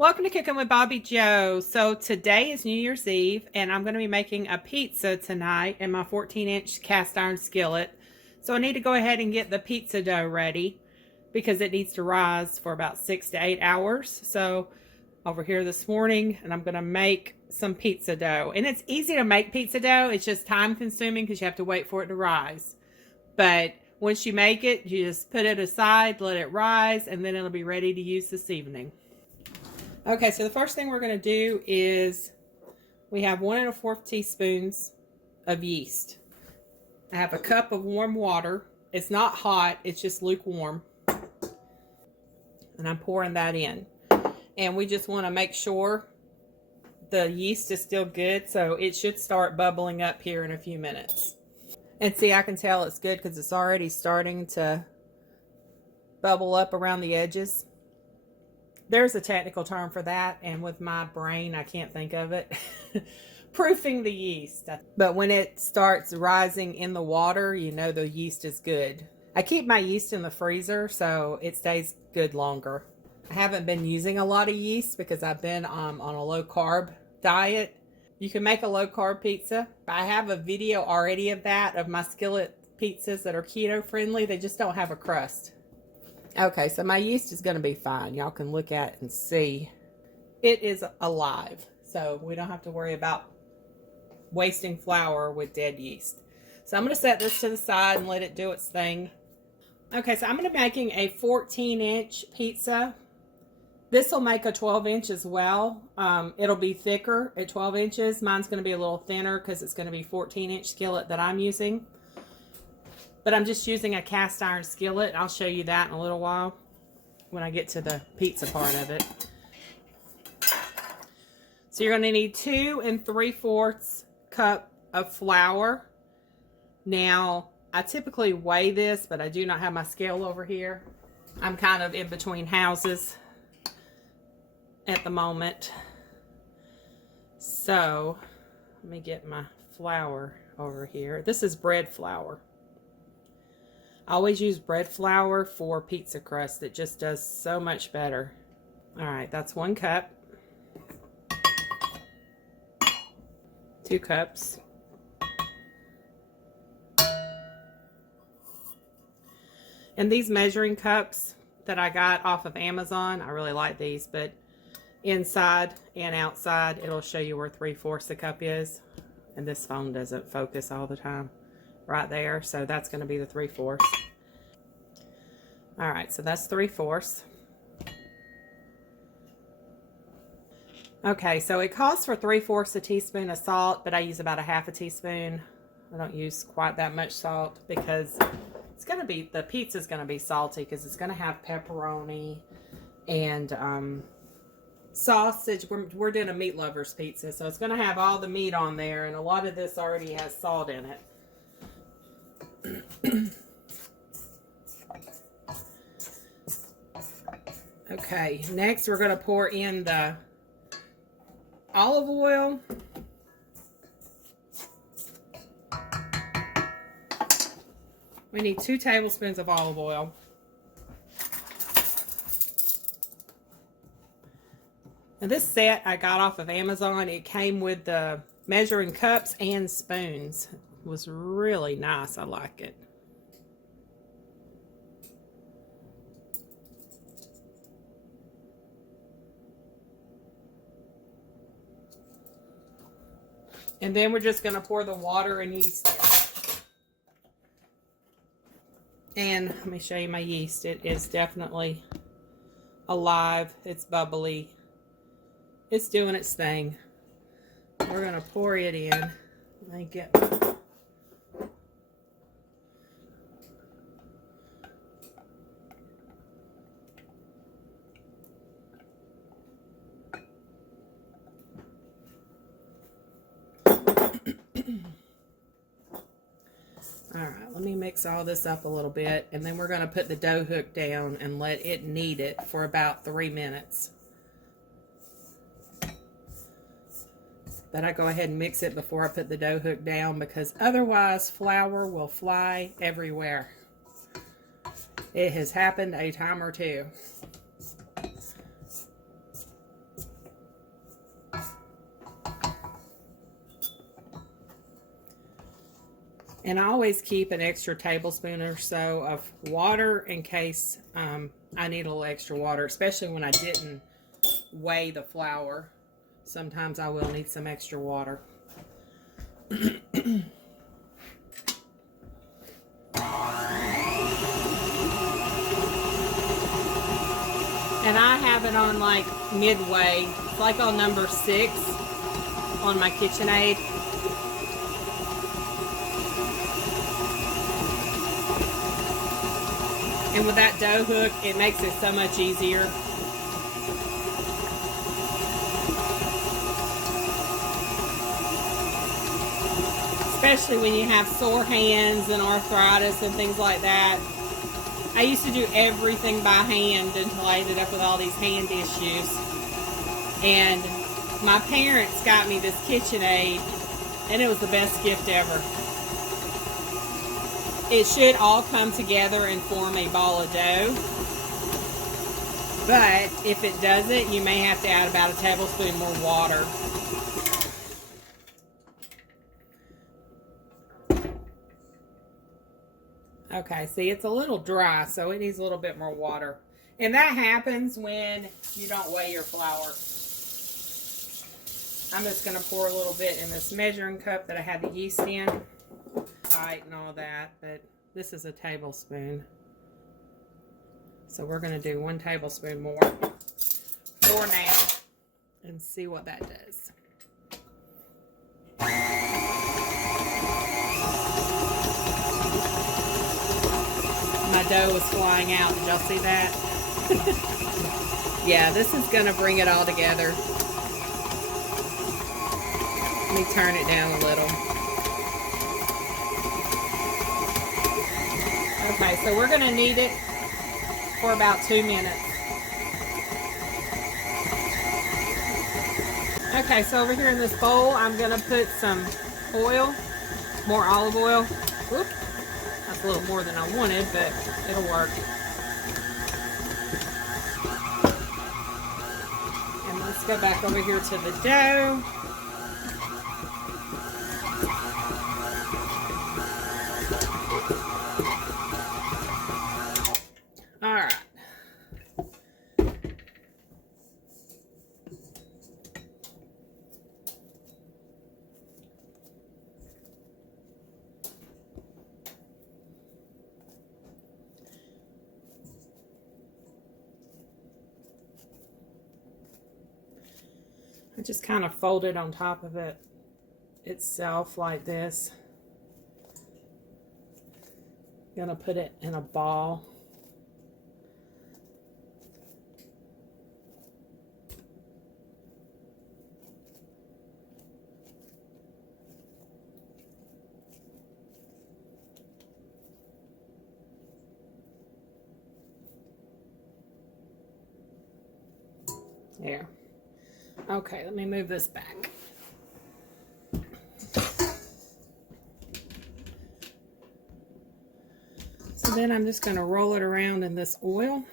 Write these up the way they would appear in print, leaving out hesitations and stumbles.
Welcome to Cooking with Bobby Joe. So today is New Year's Eve and I'm going to be making a pizza tonight in my 14-inch cast iron skillet. So I need to go ahead and get the pizza dough ready because it needs to rise for about 6 to 8 hours. So over here this morning, and I'm going to make some pizza dough. And it's easy to make pizza dough. It's just time consuming because you have to wait for it to rise. But once you make it, you just put it aside, let it rise, and then it'll be ready to use this evening. Okay, so the first thing we're going to do is we have 1 1/4 teaspoons of yeast. I have a cup of warm water. It's not hot, it's just lukewarm. And I'm pouring that in. And we just want to make sure the yeast is still good, so it should start bubbling up here in a few minutes. And see, I can tell it's good because it's already starting to bubble up around the edges. There's a technical term for that, and with my brain, I can't think of it. Proofing the yeast. But when it starts rising in the water, you know the yeast is good. I keep my yeast in the freezer, so it stays good longer. I haven't been using a lot of yeast because I've been on a low-carb diet. You can make a low-carb pizza. I have a video already of that, of my skillet pizzas that are keto-friendly. They just don't have a crust. Okay, so my yeast is going to be fine. Y'all can look at it and see. It is alive, so we don't have to worry about wasting flour with dead yeast. So I'm going to set this to the side and let it do its thing. Okay, so I'm going to be making a 14-inch pizza. This will make a 12-inch as well. It'll be thicker at 12 inches. Mine's going to be a little thinner because it's going to be 14-inch skillet that I'm using. But I'm just using a cast iron skillet. I'll show you that in a little while when I get to the pizza part of it. So you're going to need 2 3/4 cup of flour. Now, I typically weigh this, but I do not have my scale over here. I'm kind of in between houses at the moment. So, let me get my flour over here. This is bread flour. I always use bread flour for pizza crust. It just does so much better. All right, that's 1 cup. 2 cups. And these measuring cups that I got off of Amazon, I really like these, but inside and outside, it'll show you where 3/4 a cup is. And this phone doesn't focus all the time. Right there, so that's going to be the 3/4. All right, so that's 3/4. Okay, so it calls for 3/4 a teaspoon of salt, but I use about a 1/2 teaspoon. I don't use quite that much salt because it's going to be, the pizza's going to be salty because it's going to have pepperoni and sausage. We're doing a meat lover's pizza, so it's going to have all the meat on there, and a lot of this already has salt in it. Okay, next we're going to pour in the olive oil. We need 2 tablespoons of olive oil. And this set I got off of Amazon. It came with the measuring cups and spoons. It was really nice. I like it. And then we're just going to pour the water and yeast in. And let me show you my yeast. It is definitely alive. It's bubbly. It's doing its thing. We're going to pour it in. Let me get all right, let me mix all this up a little bit, and then we're going to put the dough hook down and let it knead it for about 3 minutes. But I go ahead and mix it before I put the dough hook down because otherwise flour will fly everywhere. It has happened a time or two. And I always keep an extra tablespoon or so of water in case I need a little extra water, especially when I didn't weigh the flour. Sometimes I will need some extra water. And I have it on like midway. It's like on number 6 on my KitchenAid. And with that dough hook, it makes it so much easier. Especially when you have sore hands and arthritis and things like that. I used to do everything by hand until I ended up with all these hand issues. And my parents got me this KitchenAid, and it was the best gift ever. It should all come together and form a ball of dough. But if it doesn't, you may have to add about a tablespoon more water. Okay, see, it's a little dry, so it needs a little bit more water. And that happens when you don't weigh your flour. I'm just going to pour a little bit in this measuring cup that I had the yeast in. Tight and all that, but this is a tablespoon. So we're going to do 1 tablespoon more for now and see what that does. My dough is flying out. Did y'all see that? Yeah, this is going to bring it all together. Let me turn it down a little. Okay, so we're going to knead it for about 2 minutes. Okay, so over here in this bowl, I'm going to put some oil, more olive oil. Whoop. That's a little more than I wanted, but it'll work. And let's go back over here to the dough. All right. I just kind of fold it on top of it itself like this. Gonna put it in a ball. There. Okay, let me move this back. So then I'm just going to roll it around in this oil.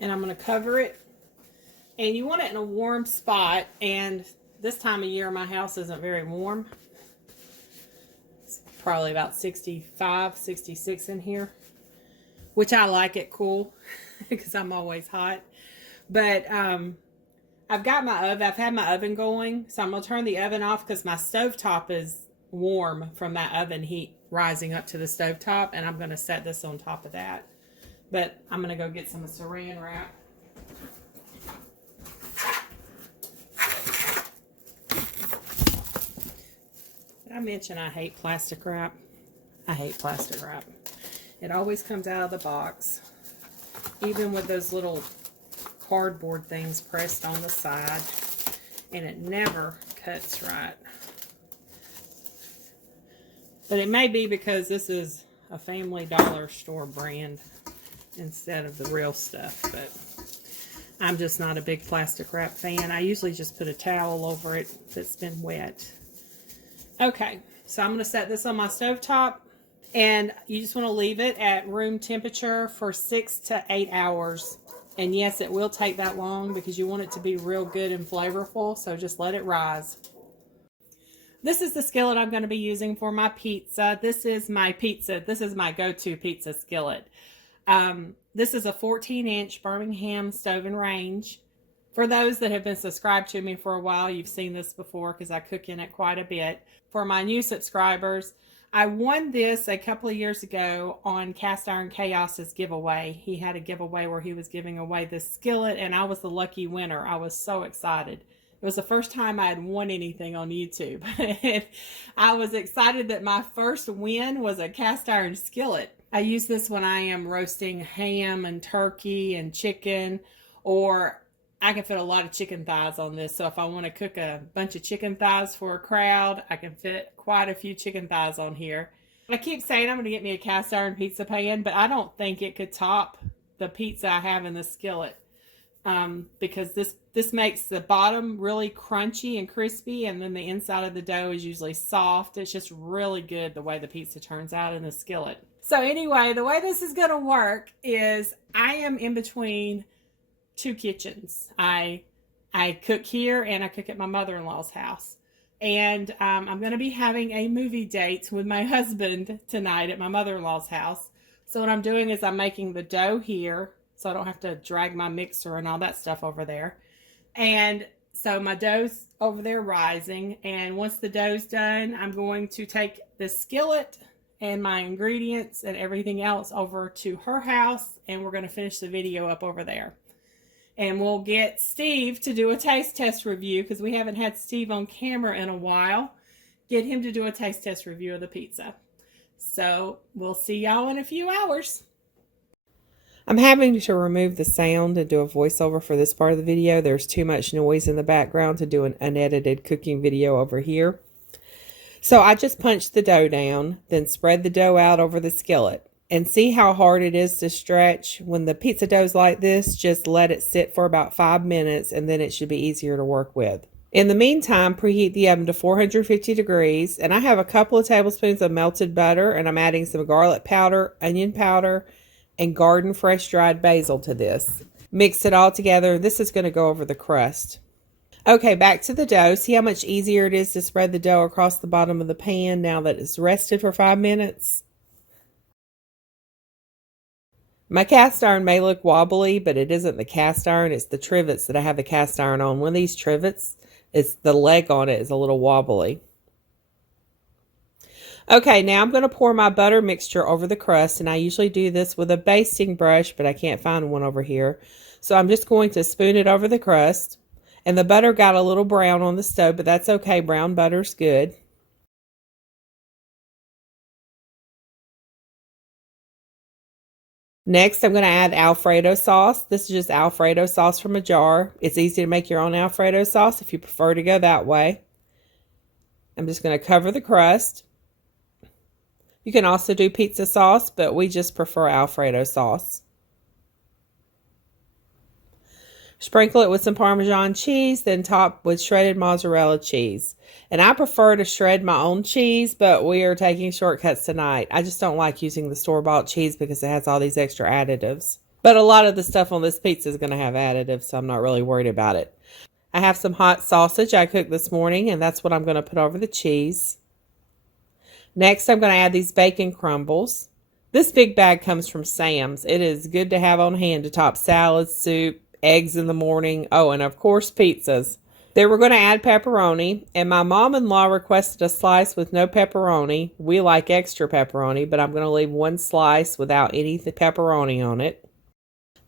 And I'm going to cover it. And you want it in a warm spot. And this time of year, my house isn't very warm. It's probably about 65, 66 in here. Which I like it cool because I'm always hot. But I've got my oven. I've had my oven going. So I'm going to turn the oven off because my stovetop is warm from that oven heat rising up to the stovetop. And I'm going to set this on top of that. But I'm going to go get some saran wrap. Did I mention I hate plastic wrap? I hate plastic wrap. It always comes out of the box, even with those little cardboard things pressed on the side, and it never cuts right. But it may be because this is a Family Dollar store brand instead of the real stuff, but I'm just not a big plastic wrap fan. I usually just put a towel over it that's been wet. Okay, so I'm going to set this on my stovetop. And you just want to leave it at room temperature for 6 to 8 hours. And yes, it will take that long because you want it to be real good and flavorful. So just let it rise. This is the skillet I'm going to be using for my pizza. This is my go-to pizza skillet. This is a 14-inch Birmingham stove and range. For those that have been subscribed to me for a while, you've seen this before because I cook in it quite a bit. For my new subscribers, I won this a couple of years ago on Cast Iron Chaos's giveaway. He had a giveaway where he was giving away this skillet, and I was the lucky winner. I was so excited. It was the first time I had won anything on YouTube. I was excited that my first win was a cast iron skillet. I use this when I am roasting ham and turkey and chicken, or I can fit a lot of chicken thighs on this. So if I want to cook a bunch of chicken thighs for a crowd, I can fit quite a few chicken thighs on here. I keep saying I'm going to get me a cast iron pizza pan, but I don't think it could top the pizza I have in the skillet. Because this makes the bottom really crunchy and crispy, and then the inside of the dough is usually soft. It's just really good the way the pizza turns out in the skillet. So anyway, the way this is going to work is I am in between two kitchens. I cook here and I cook at my mother-in-law's house. And I'm going to be having a movie date with my husband tonight at my mother-in-law's house. So what I'm doing is I'm making the dough here, so I don't have to drag my mixer and all that stuff over there. And so my dough's over there rising. And once the dough's done, I'm going to take the skillet and my ingredients and everything else over to her house. And we're going to finish the video up over there. And we'll get Steve to do a taste test review because we haven't had Steve on camera in a while. Get him to do a taste test review of the pizza. So we'll see y'all in a few hours. I'm having to remove the sound and do a voiceover for this part of the video. There's too much noise in the background to do an unedited cooking video over here. So I just punched the dough down, then spread the dough out over the skillet. And see how hard it is to stretch? When the pizza dough's like this, just let it sit for about 5 minutes and then it should be easier to work with. In the meantime, preheat the oven to 450 degrees. And I have a couple of tablespoons of melted butter, and I'm adding some garlic powder, onion powder, and garden fresh dried basil to this. Mix it all together. This is going to go over the crust. Okay, back to the dough. See how much easier it is to spread the dough across the bottom of the pan now that it's rested for 5 minutes? My cast iron may look wobbly, but it isn't the cast iron. It's the trivets that I have the cast iron on. One of these trivets, it's the leg on it is a little wobbly. Okay, now I'm going to pour my butter mixture over the crust, and I usually do this with a basting brush, but I can't find one over here. So I'm just going to spoon it over the crust, and the butter got a little brown on the stove, but that's okay. Brown butter's good. Next, I'm going to add Alfredo sauce. This is just Alfredo sauce from a jar. It's easy to make your own Alfredo sauce if you prefer to go that way. I'm just going to cover the crust. You can also do pizza sauce, but we just prefer Alfredo sauce. Sprinkle it with some Parmesan cheese, then top with shredded mozzarella cheese. And I prefer to shred my own cheese, but we are taking shortcuts tonight. I just don't like using the store-bought cheese because it has all these extra additives. But a lot of the stuff on this pizza is going to have additives, so I'm not really worried about it. I have some hot sausage I cooked this morning, and that's what I'm going to put over the cheese. Next, I'm going to add these bacon crumbles. This big bag comes from Sam's. It is good to have on hand to top salads, soup, eggs in the morning. Oh, and of course, pizzas. Then we're going to add pepperoni, and my mom-in-law requested a slice with no pepperoni. We like extra pepperoni, but I'm going to leave one slice without any pepperoni on it.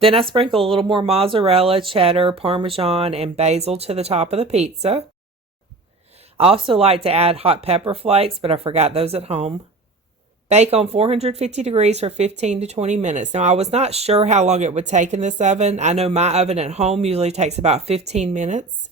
Then I sprinkle a little more mozzarella, cheddar, Parmesan, and basil to the top of the pizza. I also like to add hot pepper flakes, but I forgot those at home. Bake on 450 degrees for 15 to 20 minutes. Now, I was not sure how long it would take in this oven. I know my oven at home usually takes about 15 minutes.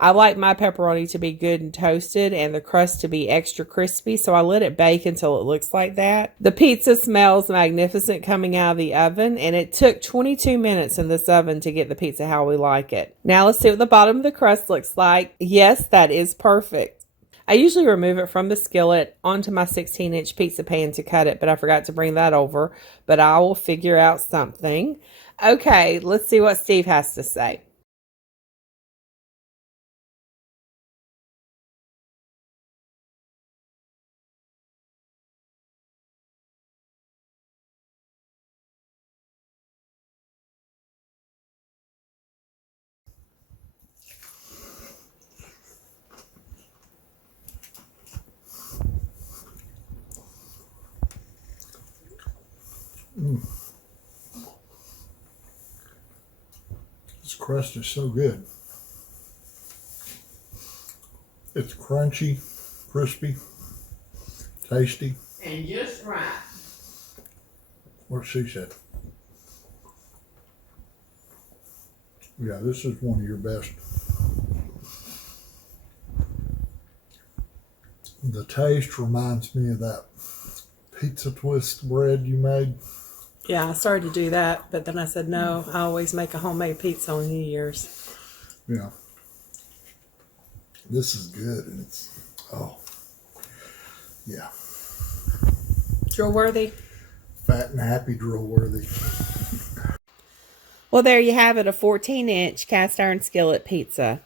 I like my pepperoni to be good and toasted and the crust to be extra crispy, so I let it bake until it looks like that. The pizza smells magnificent coming out of the oven, and it took 22 minutes in this oven to get the pizza how we like it. Now, let's see what the bottom of the crust looks like. Yes, that is perfect. I usually remove it from the skillet onto my 16-inch pizza pan to cut it, but I forgot to bring that over. But I will figure out something. Okay, let's see what Steve has to say. crust is so good. It's crunchy, crispy, tasty. And just right. What she said. Yeah, this is one of your best. The taste reminds me of that pizza twist bread you made. Yeah, I started to do that, but then I said no. I always make a homemade pizza on New Year's. Yeah. This is good, and it's, oh, yeah. Drool-worthy? Fat and happy, drool-worthy. Well, there you have it, a 14-inch cast iron skillet pizza.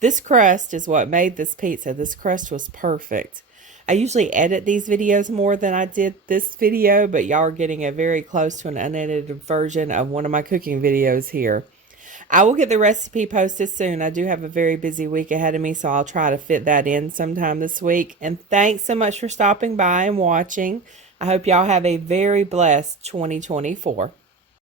This crust is what made this pizza. This crust was perfect. I usually edit these videos more than I did this video, but y'all are getting a very close to an unedited version of one of my cooking videos here. I will get the recipe posted soon. I do have a very busy week ahead of me, so I'll try to fit that in sometime this week. And thanks so much for stopping by and watching. I hope y'all have a very blessed 2024.